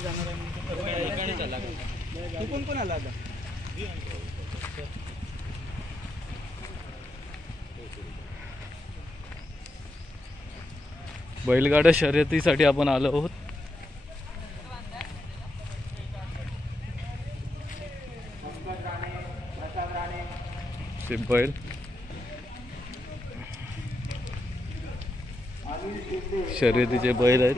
तू कोण आला आता? बैलगाड्या शर्यतीसाठी आपण आलो आहोत. ते बैल शर्यतीचे बैल आहेत.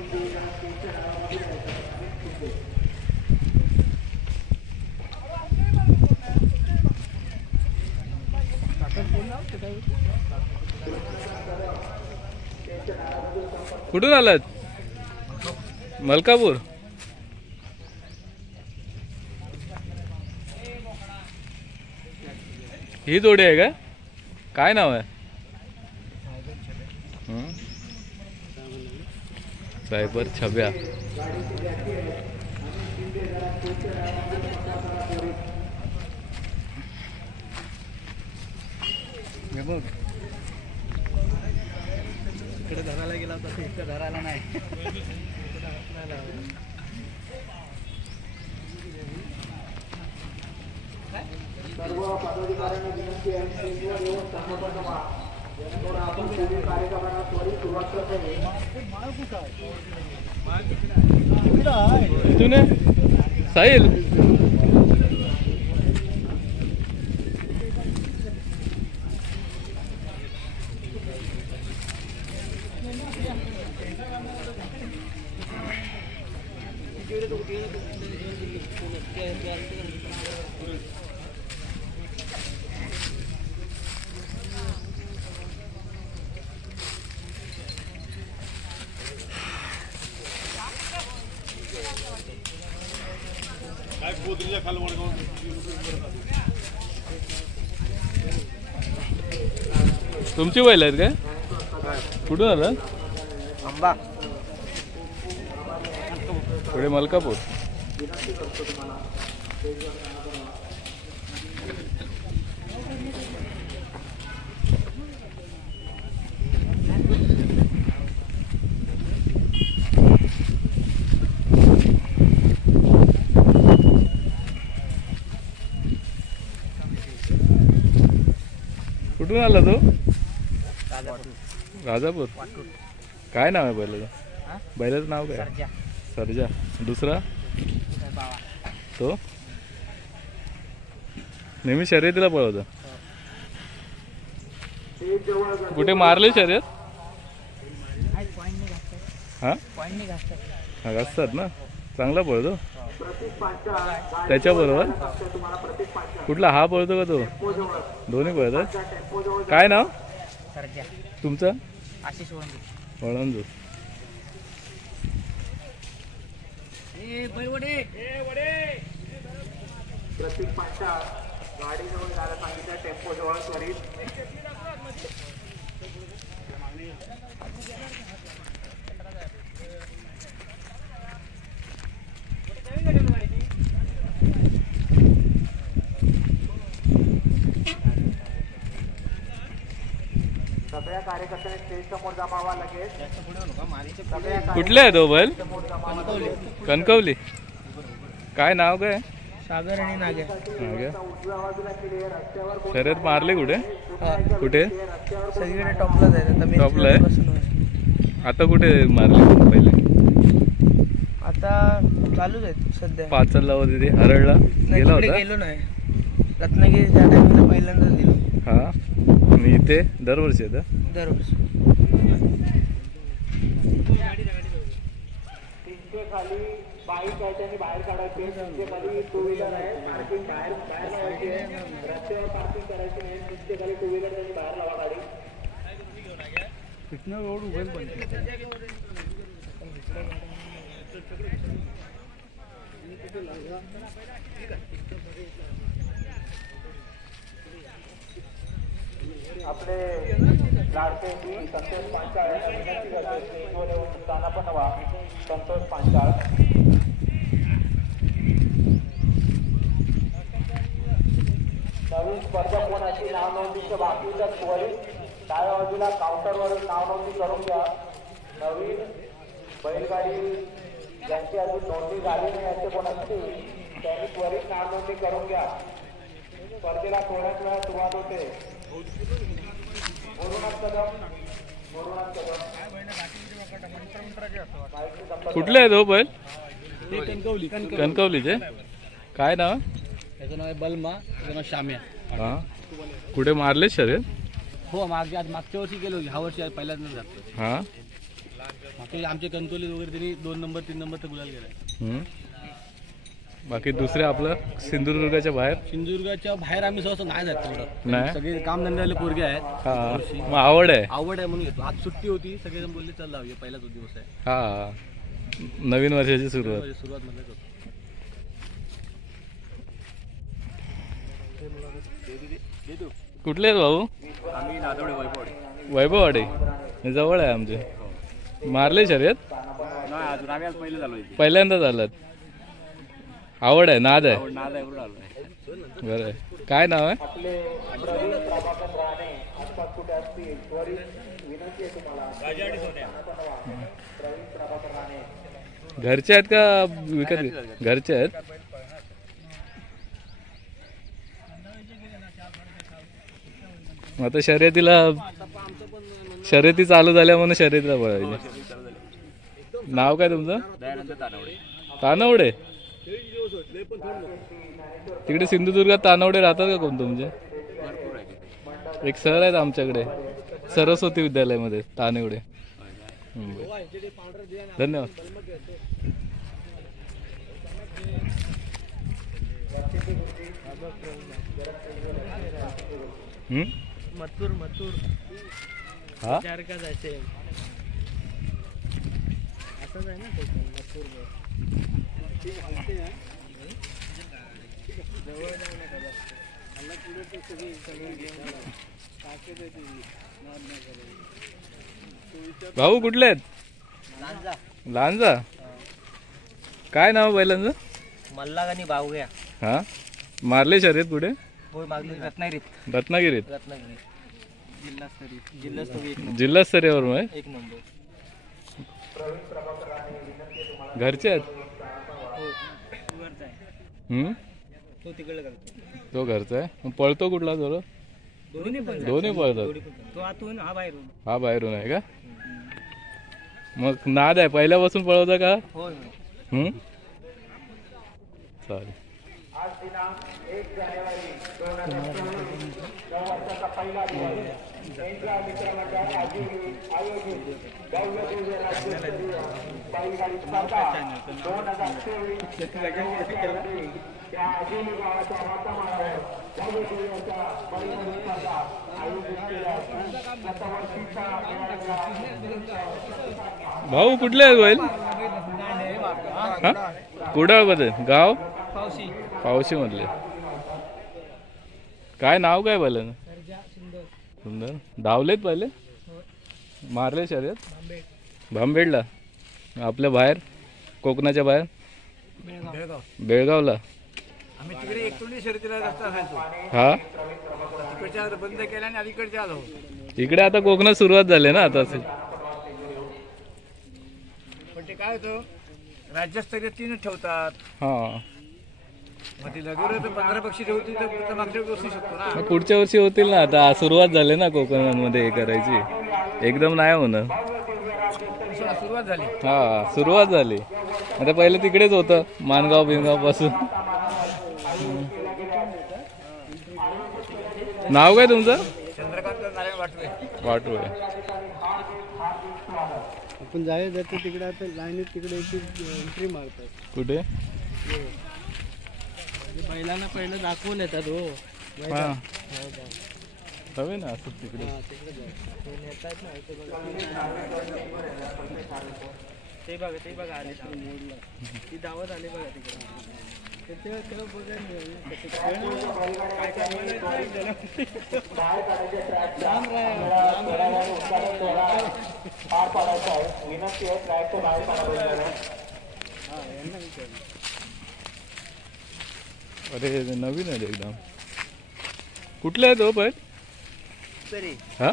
कुठून आलात? मलकापूर. ही जोडी आहे का? काय नाव आहे? सायबर छब्या. इकडे धरायला गेला होता ते इकडे धरायला नाही. सर्व पदाधिकाऱ्यांना विनंती आहे स्टेजवर येऊन संबोधन व्हा. जेणेकरून आपण पुढील कार्यक्रमाला त्वरित सुरुवात करतो. इथून साहिल तुमची बैल आहेत काय? कुठून आला? आंबा पुढे मलकापूर. कुठून आला तो? राजापूर. काय नाव आहे बैलाचं? बैलाचं नाव काय? सर्जा. दुसरा तो नेहमी शर्यतीला पळवतो. कुठे मारले शर्यत? हा घासतात ना. चांगला पळतो त्याच्याबरोबर. कुठला हा पळतो का तो? दोन्ही पळतात. काय नाव तुमचं? आशिष वळंजू. प्रतीक पांचा गाडीजवळ जायला सांगितलं. टेम्पो जवळ त्वरित. सगळ्या कार्यकर्त्यांनी स्टेज समोर जमावा लगेच. कुठले आहे तो बैल? कणकवली. काय नाव काय? सागर आणि नागे. शर्यत मारली कुठे? कुठे? सगळीकडे टॉपला जायचं. टॉपला आहे. आता कुठे मारली पहिले? आता चालूच आहेत सध्या. पाचलला होती ते हरळला गेला होता. गेलो नाही. रत्नागिरी त्या टाइमला पहिल्यांदा दिलो. हा मी इथे दरवर्षी येतं. दरवर्षी खाली बाईक आहे त्यांनी बाहेर काढायची. तिथे खाली टू व्हीलर आहे. पार्किंग बाहेर लावायची आहे. रस्त्यावर पार्किंग करायची नाही. तिथे खाली टू व्हीलर त्यांनी बाहेर लावा गाडी. तिथनं रोड उभेल पण आपले लाडके संतोष पांचाळ विनंती करतो स्टेजवर येऊन स्थाना पण व्हा. संतोष पांचाळ. नवीन स्पर्धक कोणाची नाव नोंदीचं बाकी तर त्वरित डाव्या बाजूला काउंटरवर नाव नोंदणी करून घ्या. नवीन बैलगाडी ज्यांची अजून नोंदणी झाली नाही असे कोण असतील त्यांनी त्वरित नाव नोंदणी करून घ्या. स्पर्धेला थोड्याच वेळात सुरुवात होते. कुठले आहेत हो बैल? कणकवलीचे. काय नाव? त्याचं नाव आहे बलमा, त्याचं नाव शाम्या. हा, कुठे मारले शर्यत? हो, मागच्या वर्षी गेलो, ह्या वर्षी पहिल्यांदाच जातो. हा, बाकी आमचे कणकवली वगैरे त्यांनी 2 नंबर 3 नंबर तर गुलाल गेलाय. बाकी दुसरे आपलं सिंधुदुर्गाच्या बाहेर? सिंधुदुर्गाच्या बाहेर आम्ही सहसा नाही जात तेवढं. नाही, सगळे कामधंद्याले पोरगे आहेत. हा, मग आवड आहे म्हणून येतो. आज सुट्टी होती, सगळेजण बोलले चल जाऊया, पहिलाच दिवस आहे. हा, नवीन वर्षाची सुरुवात. सुरुवात मध्येच होतो. कुठले आहेत भाऊ? आम्ही नादवडे वैभववाडी. हे जवळ आहे आमचे. मारले शर्यत? नाही अजून, आम्ही आज पहिले झालो. पहिल्यांदा झालात. आवड आहे, नाद आहे. नाद आहे, आलो. बरं आहे. काय नाव आहे? घरचे आहेत का विकत? घरचे आहेत. आता शर्यती चालू झाल्या म्हणून शर्यतीला पळायचे. नाव काय तुमचं? तानवडे. तिकडे सिंधुदुर्गात तानवडे राहतात का कोण तुमचे? एक सर आहेत आमच्याकडे सरस्वती विद्यालयामध्ये, तानवडे. धन्यवाद. मथुर हा, का जायचे असंच आहे ना. भाऊ कुठले आहेत? लांजा. काय नाव बैलांचं? मल्हार आणि बावग्या. हा, मारले शर्यत कुठे? होय, मागली रत्नागिरीत. रत्नागिरीत. जिल्हास्तरीय जिल्हास्तरीयवर एक नंबर. घरचे आहेत? तो तिकडे करतो. तो घरचा आहे. मग पळतो कुठला जोर? दोन्ही पळतात. तो आतून, हा बाहेरून. हा बाहेरून आहे का? मग नाद आहे, पहिल्यापासून पळवता का? होय. चालेल. आज दिनांक 1 जानेवारी 2024 वर्षाचा पहिला दिवस त्यांच्या मित्रमंडळाने आयोजित भव्य दिव्य राज्यस्तरीय बैलगाडी स्पर्धा 2024 त्या आदिनी गावाच्या वातावरणावर भव्य दिव्य बैलगाडी स्पर्धा आयोजित केल्या. गतवर्षीचा भाऊ कुठले आहेत बैल? कुडाळ मध्ये. गाव? पावशी मधले. काय नाव काय बैल? सुंदर. धावलेत पहिले? मारले शर्यत? भांबेडला. आपल्या बाहेर, कोकणाच्या बाहेर? बेळगावला. आम्ही तिकडे एकतोंडी शर्यतीला जास्त असायचो. हा, तिकडच्या बंद केल्या आणि अलीकडचे आलो. इकडे आता कोकणात सुरुवात झाली ना आता असेल. पण ते काय होतं, राज्यस्तरीय 3 ठेवतात. हा, मग ती नदीवर 15 पक्षी ठेवतील तर मागच्या वर्षी शकतो ना. पुढच्या वर्षी होतील ना. आता सुरुवात झाली ना कोकणामध्ये हे करायची. एकदम नाही होणं. सुरुवात झाली. हा, सुरुवात झाली. आता पहिले तिकडेच होतं, मानगाव बिनगाव पासून. नाव काय तुमचं? चंद्रकांत नारायण वाटवे. वाटवे. आपण जायचं तिकडे, आता लाईनीत तिकडे एंट्री मारतात. कुठे? बैलांना पहिलं दाखवून येतात. हो, हा, हवे ना असं तिकडे. ते बघा आले, ती दावत आले बघा तिकडे. अरे नवीन आहे एकदम. कुठले आहेत हो पण? हा,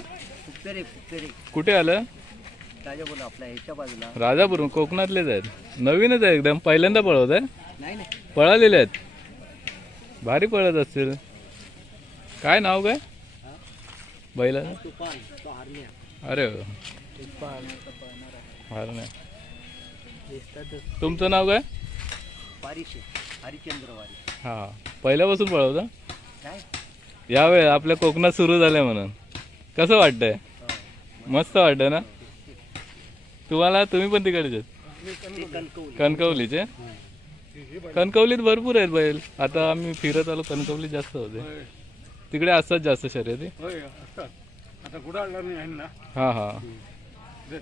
कुठे आलं? राजापूर आपल्या ह्याच्या बाजूला. राजापूर कोकणातलेच आहेत, नवीनच आहे एकदम, पहिल्यांदा पळवत आहे. नाही पळालेले आहेत, भारी पळत असतील. काय नाव काय बैला? अरे हरण्या. तुमचं नाव काय? हरिचंद्र वारी. हा, पहिल्यापासून पळवता? काय यावेळी आपल्या कोकणात सुरू झालंय म्हणून कसं वाटतंय? मस्त वाटतंय ना तुम्हाला? तुम्ही पण तिकडचे? कणकवलीचे? कणकवलीत भरपूर आहेत बैल. आता आम्ही फिरत आलो, कणकवलीत जास्त होते. तिकडे असतात जास्त शर्यती. आता गुडाळला नाही आहे ना. हा हा,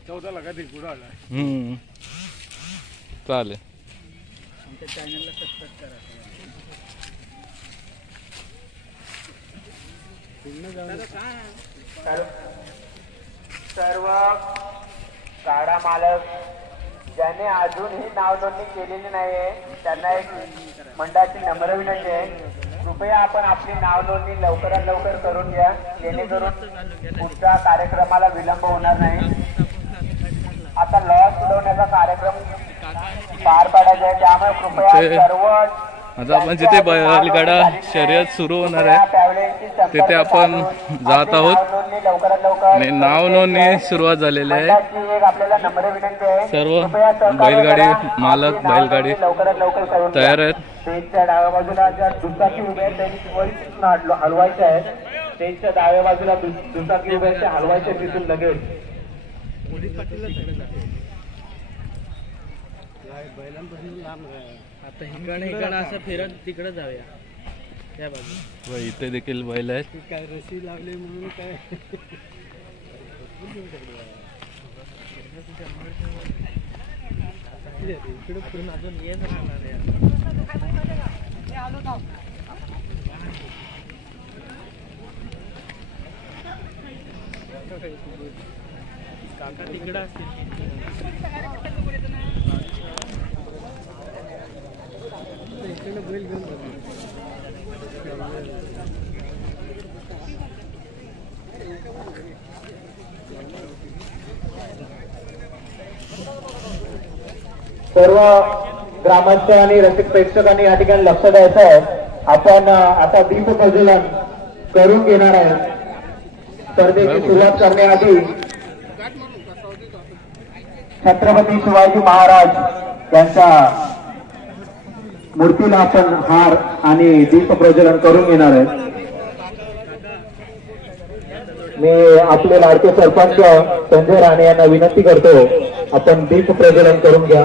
14ला कधी गुडाळला. चालेल. आमच्या चॅनलला सबस्क्राईब करा. सर्व गाडा मालक ज्याने अजूनही नाव नोंदणी केलेली नाहीये त्यांना एक मंडळाची नम्र विनंती आहे, कृपया आपण आपली नाव नोंदणी लवकरात लवकर करून घ्या, जेणेकरून पुढच्या कार्यक्रमाला विलंब होणार नाही. आता लॉस उडवण्याचा कार्यक्रम पार पाडायचा आहे, त्यामुळे कृपया सर्व आता आपण जिथे बैलगाडा शर्यत सुरू होणार आहे तिथे आपण जात आहोत आणि नाव नोंदणी सुरुवात झालेली आहे. सर्व बैलगाडी मालक बैलगाडी तयार आहेत. स्टेजच्या डाव्या बाजूला ज्या दुचाकी उभ्या आहेत त्यांनी हलवायचे आहेत. स्टेजच्या डाव्या बाजूला दुचाकी उभ्या आहेत, हलवायचे तिथून लगेच. आता इकडे असं फिरत तिकडे जाऊया त्या बाजू. इथे देखील बैल आहेत. काय रशी लावली म्हणून काय इकडे पूर्ण अजून येत राहणार आहे. काका तिकडे असतील. बैल घेऊन सर्व ग्रामस्थ आणि रसिक प्रेक्षकांनी या ठिकाणी लक्ष द्यायचं आहे. आपण आता दीप प्रज्वलन करून घेणार आहे. स्पर्धेची सुरुवात करण्याआधी छत्रपती शिवाजी महाराज यांच्या मूर्तीला आपण हार आणि दीप प्रज्वलन करून घेणार आहे. मी आपले लाडके सरपंच संजय राणे यांना विनंती करतो, आपण दीप प्रज्वलन करून घ्या.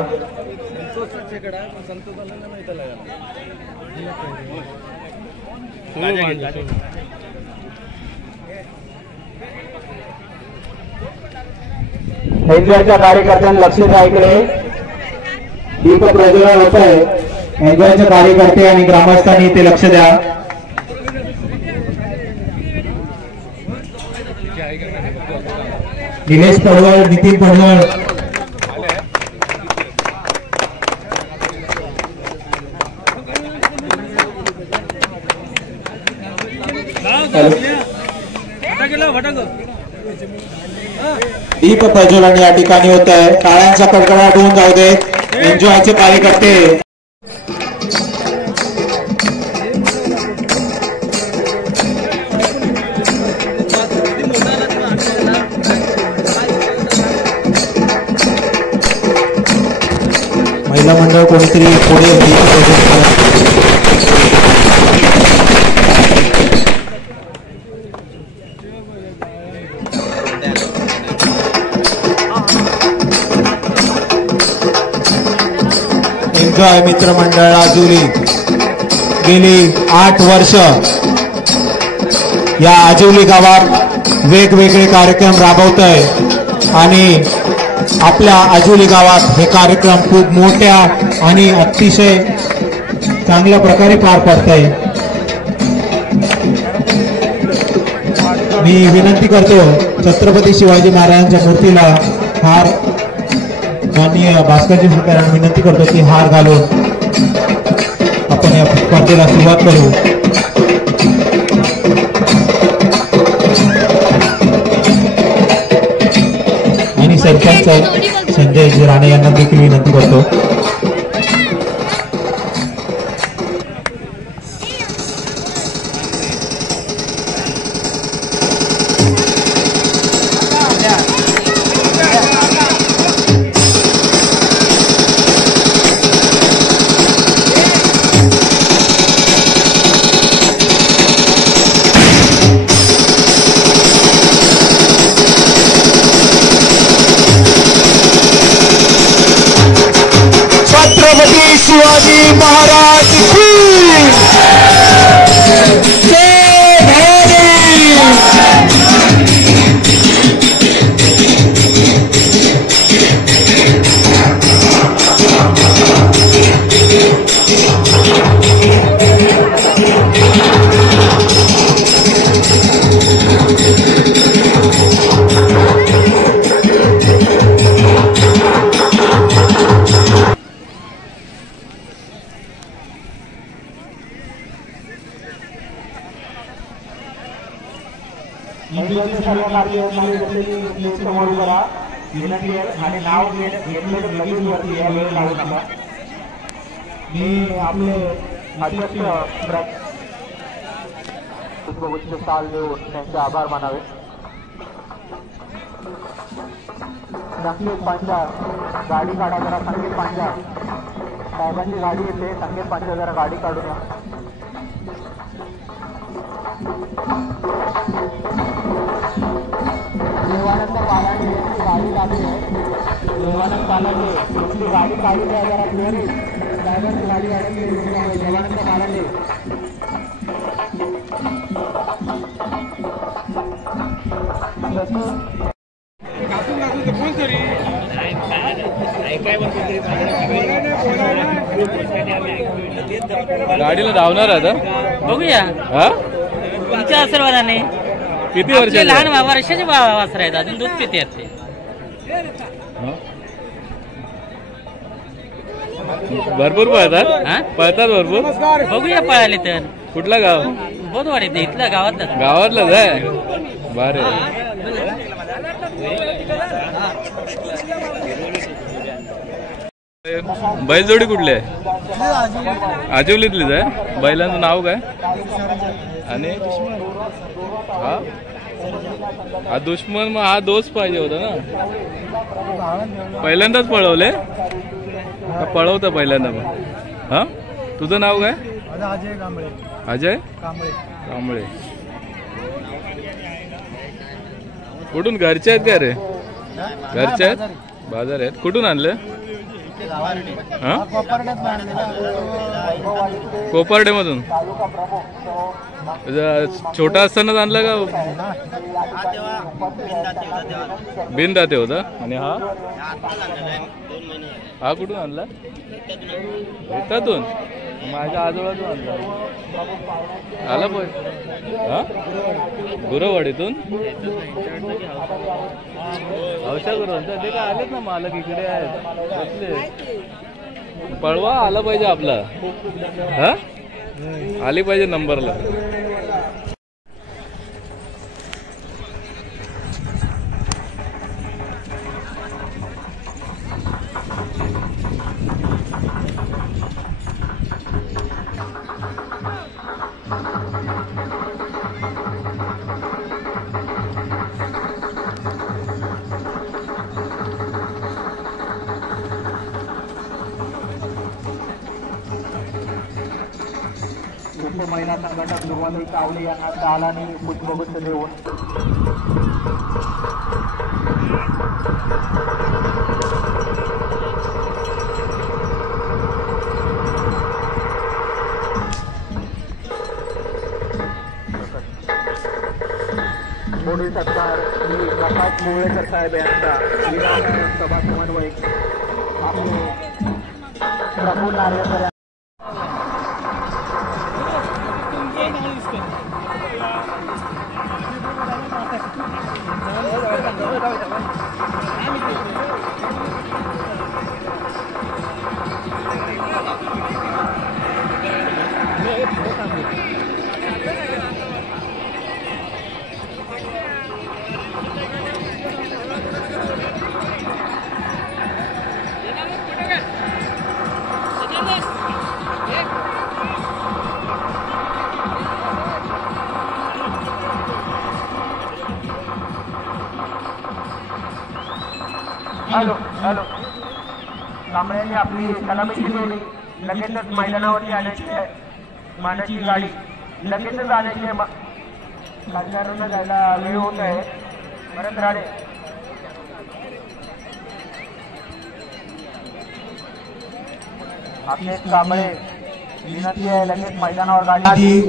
एन्जॉयच्या कार्यकर्त्यांना लक्ष द्या, इकडे दीप प्रज्वलन होत आहे. एन्जॉयचे कार्यकर्ते आणि ग्रामस्थांनी इथे लक्ष द्या. निलेश पडवळ, नितीन पडवळ, दीप प्रज्वलन या ठिकाणी होत आहे. टाळ्यांचा कडकडाट होऊन जाऊ दे. एन्जॉयचे कार्यकर्ते महिला मंडळ कोणीतरी पुढे एन्जॉय मित्रमंडळ आजुली गेली 8 वर्ष या आजिवली गावात वेगवेगळे कार्यक्रम राबवत आहे आणि आपल्या आजिवली गावात हे कार्यक्रम खूप मोठ्या आणि अतिशय चांगल्या प्रकारे पार पडत आहे. मी विनंती करतो छत्रपती शिवाजी महाराजांच्या मूर्तीला हार, माननीय भास्करजी सरकारांना विनंती करतो की हार घालून आपण या स्पर्धेला सुरुवात करू. आणि सरपंच संजय राणे यांना देखील विनंती करतो. छत्रपती शिवाजी महाराज की जय भवानी. सर्व कार्य समोर करा विनंती आहे आणि नाव घेतलं लगेच वरती या वेळ लावू नका. मी आपले अध्यक्ष पुष्पगुच्छ साल देऊन त्यांचे आभार मानावे. संकेत पांचा गाडी काढा जरा. संकेत पांचा साहेबांची गाडी येते. संकेत पांचा जरा गाडी काढून या. देवानंद पालांडे यांची गाडी लागली आहे. देवानंद पालांडे यांची गाडी काढून द्या जरा. क्लिअर साहेबांची गाडी अडकली. देवानंद पालांडे गाडीला धावणार आता बघूया हा तुमच्या आशीर्वादाने. किती आपले वर्ष लहान वर्षाचे वासर आहेत अजून दूध पिते आहेत ते. भरपूर हा? पळतात पळतात भरपूर. बघूया पळाले तर. कुठला गाव बोधवाड येते इथलं गावातलं. गावातलंच आहे. बारे बैलजोडी कुठली आहे? आजिवलीतलीच आहे. बैलांचं नाव काय? आणि हा हा दुश्मन मग हा दोस्त पाहिजे होता ना. पहिल्यांदाच पळवले का पळवतं पहिल्यांदा मग? हा तुझं नाव काय? अजय कांबळे. अजय कांबळे. कांबळे. कुठून घरचे आहेत का रे? घरचे आहेत. बाजार आहेत. कुठून आणले? हा कोपर्डे मधून. छोटा असतानाच आणला का? बिनदाते होता. आणि हा हा कुठून आणला? इथून माझ्या आजोबातून आणला. आला पण हा गुरवाडीतून. औषध करून ते काय आलेत ना मालक इकडे आहेत बसले. पळवा आला पाहिजे आपला. हा आली पाहिजे नंबरला. महिला संघटक दुर्वादी कावले यांना शाल आणि पुष्पगुच्छ देऊन मोठी सत्कार श्री प्रकाश मुळेकर साहेब यांचा विधानसभा समन्वयक आपले प्रभू नार्वेकर. हॅलो हॅलो कांबळ्यांनी आपली सलामी शिकवली. लगेचच मैदानावरती आल्याची मानाची गाडी लगेचच आल्याची खासदारांना जायला वेळ होत आहे. परत राणे आपले कांबळे विनंती आहे लगेच मैदानावर गाडी.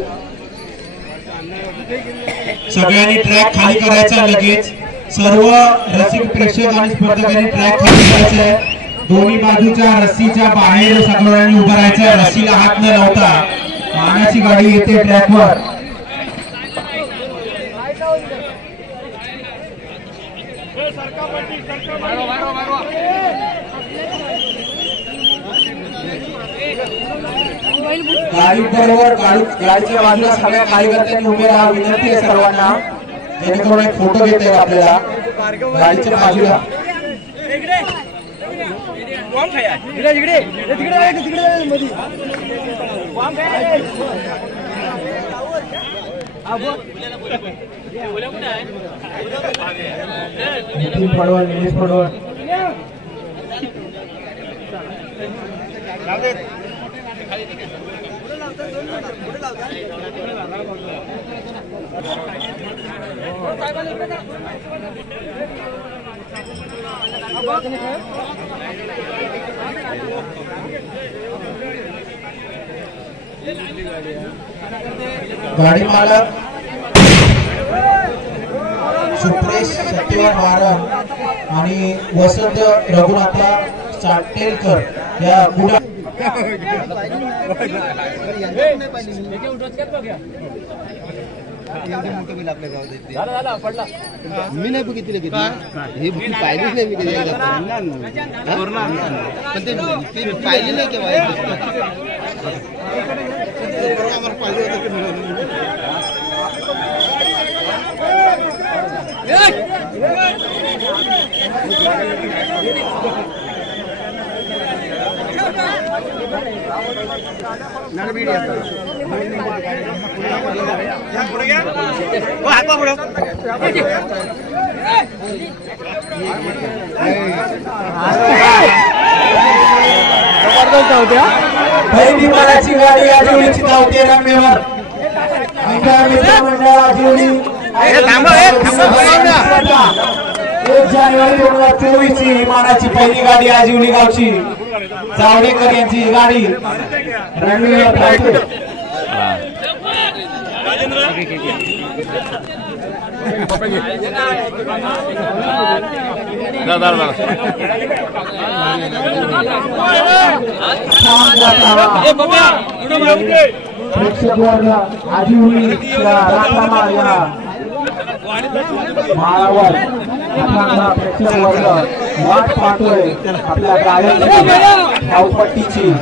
सगळ्यांनी ट्रॅक खाली करायचा लगेच. सर्व रसिक प्रेक्षक आणि स्पर्धकांनी ट्रॅक खाली करायचा. दोन्ही बाजूच्या रस्सीच्या बाहेर सगळ्यांनी उभं राहायचं. रस्सीला हात न लावता. मानाची गाडी येते ट्रॅकवर. गाडी बरोबर गाडीच्या बाजूला सगळ्या कार्यकर्त्यांनी उभे राहा. विनंती आहे सर्वांना. जेणेकरून एक फोटो घेता येईल आपल्याला गाडीच्या बाजूला. नितीन पडवळ, निलेश पडवळ. गाडी मालक सुप्रेश सत्यवान महाराज आणि वसंत रघुनाथ साटेलकर या गुडा मी नाही बघितले हे पाहिलेच नाही. मी पाहिले नाही केव्हा. पहिली मानाची गाडी आजिवलीची धावते रम्यवर. मित्रमंडळ आजिवली 1 जानेवारी 2024 ची मानाची पहिली गाडी आजिवली गावची जावडेकर यांची गाडी रम्यवर धावते. प्रेक्षक वर्ग आजिवलीच्या राखणा या माळावर आपला प्रेक्षक वर्ग वाट पाहतोय आपल्या गाड्यांची धावपट्टीची.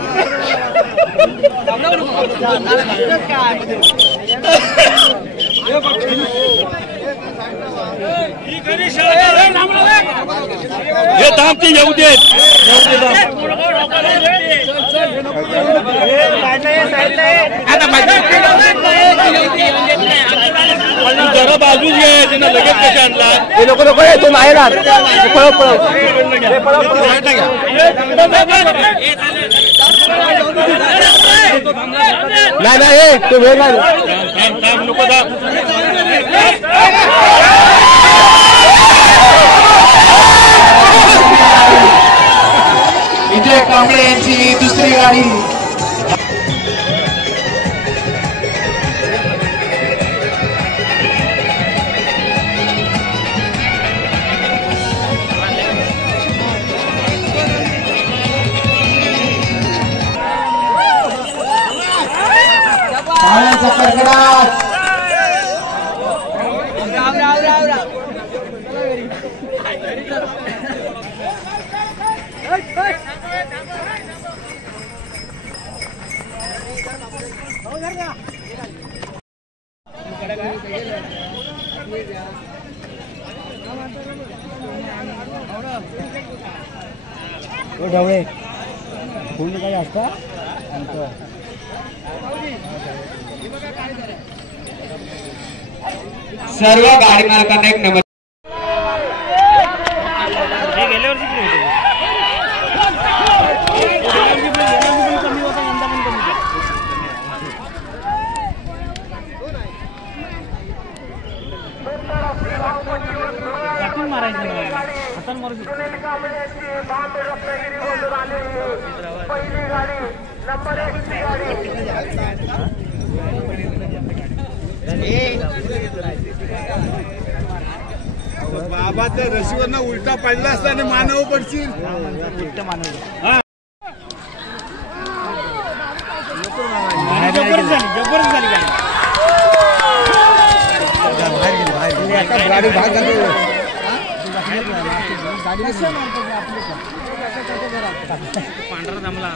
हे थांबते येऊ देत. जरा बाजूच घे. त्यांना लगेच कशा आणला. हे लोक तुम्ही आहे ना नाही तू वेळ नको विजय कांबळे यांची दुसरी गाडी. पाण्याचा कडकडाट. ढवळे कोणी काही असता सर्व गाडी मालकांना एक नमस्कार. वर्षी पुढे होते. कमी होता, यंदा पण कमी होता. हातून मारायचं नाही, हातान मारू शकतो. बाबा त्या रशीवरनं उलटा पडला असता आणि मानव पडशील. जबरदस्त झाली गाडी पांढरा जमला.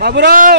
बाबूराव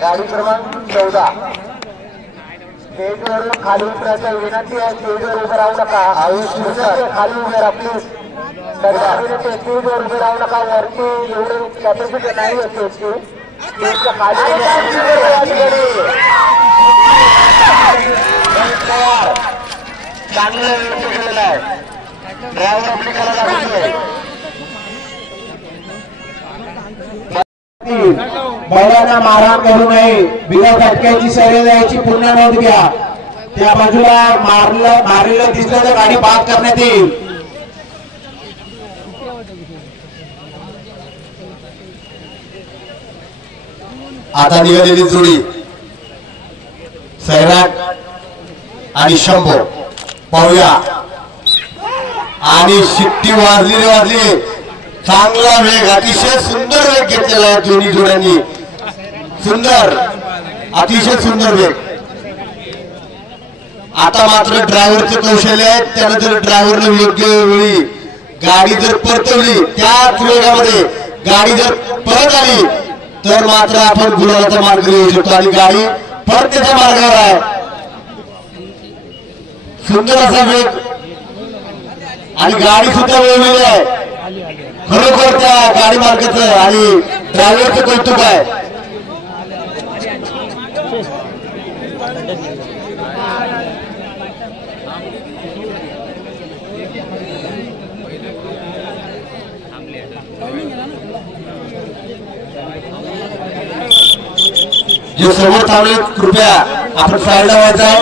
गाडी क्रमांक 14 स्टेजवरून खाली उतरायचा विनंती आहे. स्टेजवर उभं राहू नका. खाली उभे राहा प्लीज. स्टेजवर उभे राहू नका. वरती एवढे कॅपॅसिटी नाही आहे स्टेजची. स्टेजच्या खाली चांगलं व्यवस्थित केलेलं आहे. ड्रायव्हर आपली कला लागली बैलांना मारहाण करू नये. बिना फटक्याची शर्यत याची पुन्हा नोंद घ्या. त्या बाजूला मारलेलं दिसलं तर गाडी बाद करण्यात येईल. आता निघालेली जोडी सैराट आणि शंभो पाहूया. आणि शिट्टी वाजली. चांगला वेग, अतिशय सुंदर वेग घेतलेला आहे दोन्ही जोड्यांनी. सुंदर, अतिशय सुंदर वेग. आता मात्र ड्रायव्हरचं कौशल्य आहे. त्यानं जर ड्रायव्हरने योग्य वेळी गाडी जर परतवली, त्याच वेगामध्ये गाडी जर परत आली तर मात्र आपण गुलाबाचा मार्ग घेऊ शकतो. आणि गाडी परत त्याच्या मार्गावर आहे. सुंदर असा वेग आणि गाडी सुद्धा वेगवेगळी आहे. खरोखर त्या गाडी मार्गाचं आणि ड्रायव्हरचं कौतुक आहे. जे समोर थांबले कृपया आपण साईडला व्हायचा आहे.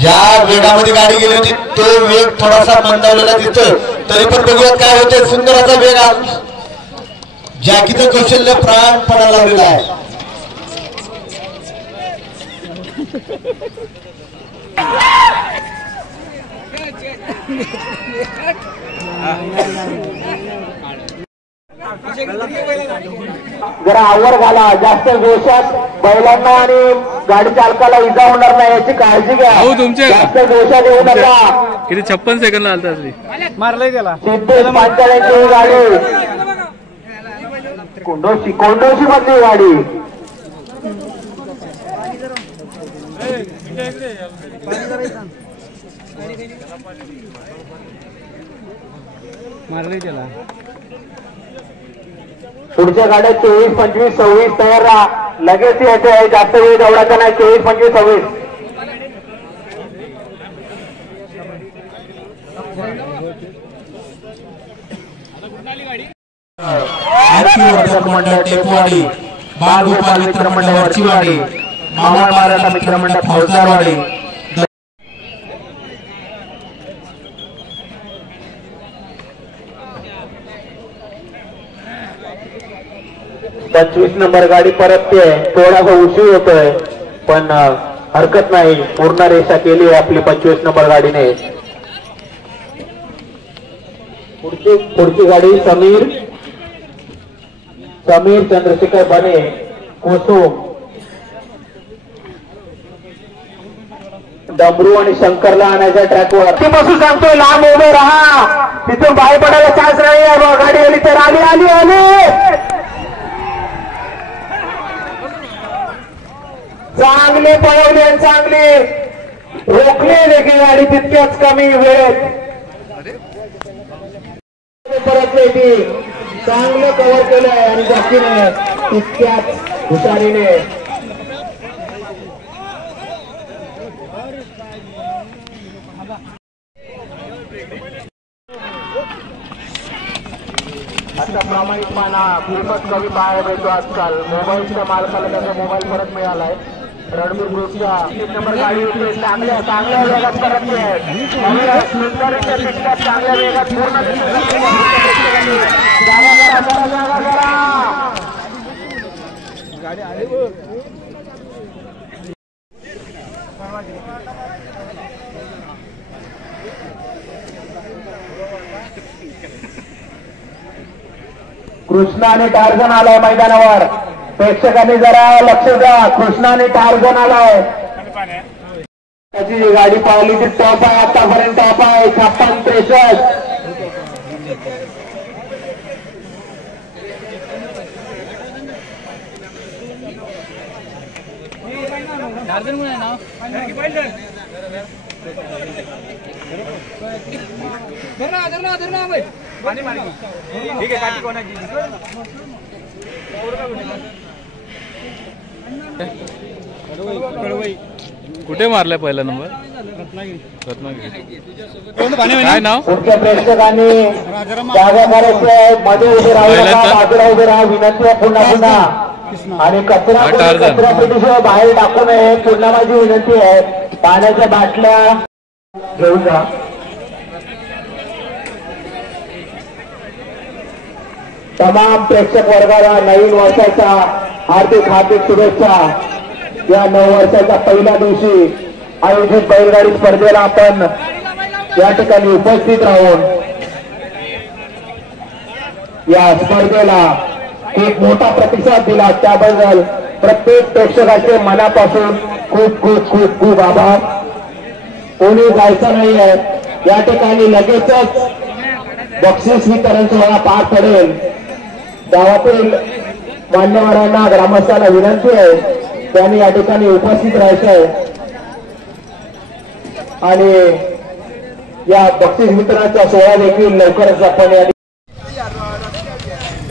ज्या वेगामध्ये गाडी गेली होती तो वेग थोडासा मंदावलेला दिसतोय. तरी पण बघूयात काय होते. सुंदर असा वेग जॅकीचं कौशल्य प्राणपणा लावलेला आहे. जरा आवर घाला. जास्त जोशात बैलांना आणि गाडी चालकाला इजा होणार नाही याची काळजी घ्या. जास्त जोशात येऊ नका. किती 56 सेकंदला आलता असली मारलंय त्याला. सिद्धेश पांचाळ्यांची गाडी कोंडोशी मधली गाडी. मारलंय त्याला. पुढच्या गाड्या 24, 25, 26 तयार राहा. लगेच यायचं आहे. जास्त वेळ दौडायचा नाही. 24, 25, 26 मंडळ टेपवाडी, बाळगोपाल मित्र मंडळ वरचीवाडी, मामा महाराष्ट्र मित्र मंडळ फौजदारवाडी. 25 नंबर गाडी परतते. थोडासा उशीर होतोय पण हरकत नाही. पूर्ण रेषा केली आहे आपली 25 नंबर गाडीने. पुढची गाडी समीर चंद्रशेखर बने कोसोम, डमरू आणि शंकरला आणायच्या ट्रॅकवर. ती बसून सांगतोय लांब उभे राहा. तिथून बाहेर पडायला चान्स नाही. गाडी आली तर आली. चांगले पळवले, चांगले रोखले देखील गाडी तितक्याच कमी वेळेत परतले. ती चांगलं कव्हर केलंय आणि जास्तीने तितक्याच हुशारीने. आता प्रामाणिकपणा खूपच कमी पाहायला मिळतो आजकाल. मोबाईलच्या मालकाला त्याचा मोबाईल परत मिळालाय. रणबीर ग्रुपच्या 3 नंबर गाडी होते. चांगल्या वेगात करत चांगल्या वेगात पूर्ण गाडी आली. कृष्णा आणि टार्झन आलाय मैदानावर. प्रेक्षकांनी जरा लक्ष द्या. कृष्णा आणि टार्झन आलाय. त्याची गाडी पाहिली ती टॉप आहे. आतापर्यंत टॉप आहे. 56-63. कुठे मारलाय पहिला नंबर? रत्नागिरी. काय नाव? पुढच्या प्रेक्षकांनी जागा करायचं मध्ये उभे राहू नका, बाजूला उभे राहा, विनंती आहे पुन्हा पुन्हा. आणि कचरा पेटीशिवाय बाहेर टाकू नये, पुन्हा माझी विनंती आहे. पाण्याच्या बाटल्या घेऊन जा. तमाम प्रेक्षक वर्गाला नवीन वर्षाच्या हार्दिक हार्दिक शुभेच्छा. या नववर्षाच्या पहिल्या दिवशी आयोजित बैलगाडी स्पर्धेला आपण या ठिकाणी उपस्थित राहून या स्पर्धेला खूप मोठा प्रतिसाद दिला त्याबद्दल प्रत्येक प्रेक्षकाचे मनापासून खूप खूप खूप खूप आभार. कोणी जायचं नाही आहे. या ठिकाणी लगेचच बक्षीस वितरण सोहळा पार पडेल. गावातील मान्यवरांना ग्रामस्थांना विनंती आहे त्यांनी या ठिकाणी उपस्थित राहायचं आहे आणि या बक्षीस वितरणाचा सोहळा देखील लवकरच आपण या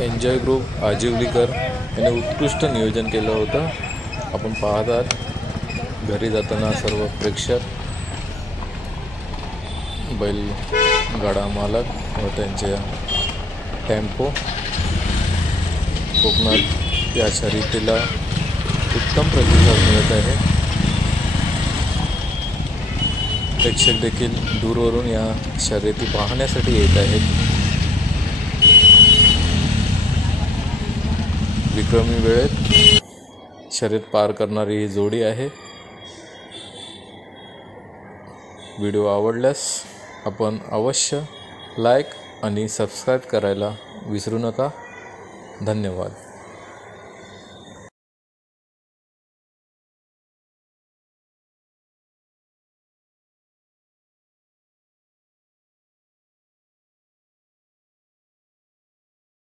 एन्जॉय ग्रुप आजिवलीकर याने उत्कृष्ट नियोजन केलं होतं. आपण पाहतात घरी जाताना सर्व प्रेक्षक, बैलगाडा मालक व त्यांचे टेम्पो. कोकणात या शर्यतीला उत्तम प्रतिसाद मिळत आहे. प्रेक्षक देखील दूरवरून या शर्यती पाहण्यासाठी येत आहेत. विक्रमी वेळेत शर्यत पार करणारी ही जोडी आहे. व्हिडिओ आवडल्यास आपण अवश्य लाईक आणि सबस्क्राईब करायला विसरू नका. धन्यवाद.